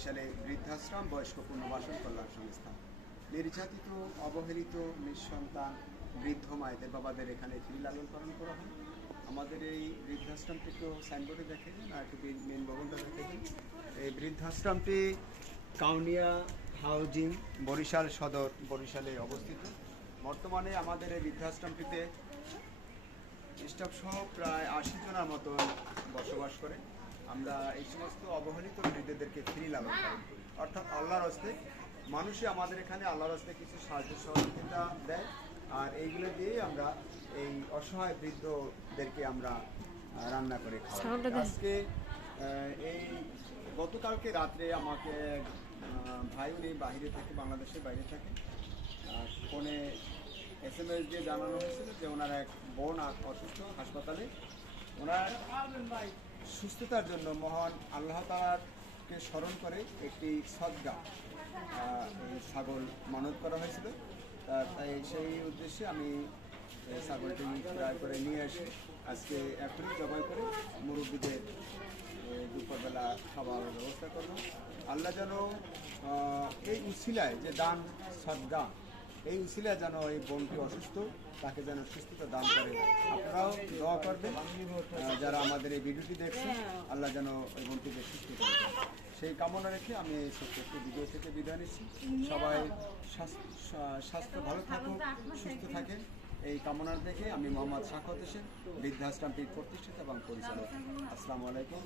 বরিশালে বৃদ্ধাশ্রম বয়স্ক পুনর্বাসন কল্যাণ সংস্থা। নির্যাতিত, অবহেলিত নিঃসন্তান বৃদ্ধ মায়েদের বাবাদের এখানে ফ্রি লালন পালন করা হয়। আমাদের এই বৃদ্ধাশ্রমটি একটু সাইনবোর্ডে দেখে দিন আর একটু মেন ভবনটা দেখে দিন। এই বৃদ্ধাশ্রমটি কাউনিয়া হাউজিং বরিশাল সদর বরিশালে অবস্থিত। বর্তমানে আমাদের এই বৃদ্ধাশ্রমটিতে স্টাফ সহ প্রায় 80 জনের মতন বসবাস করে। আমরা এই সমস্ত অবহেলিত বৃদ্ধদেরকে ফ্রি লালন পালন করি, অর্থাৎ আল্লাহর হস্তে মানুষই আমাদের এখানে আল্লাহর হস্তে কিছু সাহায্য সহযোগিতা দেয়, আর এইগুলো দিয়েই আমরা এই অসহায় বৃদ্ধদেরকে আমরা রান্না করে খাওয়াই। আজকে এই গতকালকে রাত্রে আমাকে ভাই উনি বাইরে থেকে, বাংলাদেশের বাইরে থাকে, ফোনে SMS দিয়ে জানানো হয়েছিল যে ওনার এক বোন অসুস্থ হাসপাতালে। ওনার সুস্থতার জন্য মহান আল্লাহ তাআলাকে স্মরণ করে একটি সদকা এই ছাগল মানত করা হয়েছিল। তাই সেই উদ্দেশ্যে আমি ছাগলটি ক্রয় করে নিয়ে এসে আজকে এখনই জবাই করে মুরব্বীদের দুপুরবেলা খাবার ব্যবস্থা করব। আল্লাহ যেন এই উসিলায় যে দান সদকা, এই উসিলায় যেন এই বোনটি অসুস্থ, তাকে যেন সুস্থতা দান করে। আপনারাও দোয়া করবেন যারা আমাদের এই ভিডিওটি দেখছেন, আল্লাহ যেন ওই বোনটিকে সুস্থ করে দেন, সেই কামনা রেখে আমি এই ছোট্ট একটি ভিডিও থেকে বিদায় নিচ্ছি। সবাই স্বাস্থ্য ভালো থাকুক, সুস্থ থাকেন, এই কামনার দেখে আমি মোহাম্মদ সাখাওয়াত হোসেন, বৃদ্ধাশ্রমটির প্রতিষ্ঠাতা এবং পরিচালক। আসসালামু আলাইকুম।